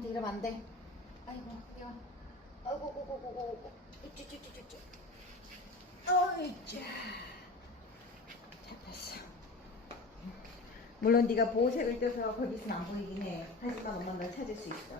엄마한테 이러면 안 돼. 아이고, 야. 아이고. 이쭈쭈쭈쭈쭈. 어이짜. 잡혔어. 물론 네가 보호색을 떼서 거기 있으면 안 보이긴 해. 하지만 엄마 널 찾을 수 있어.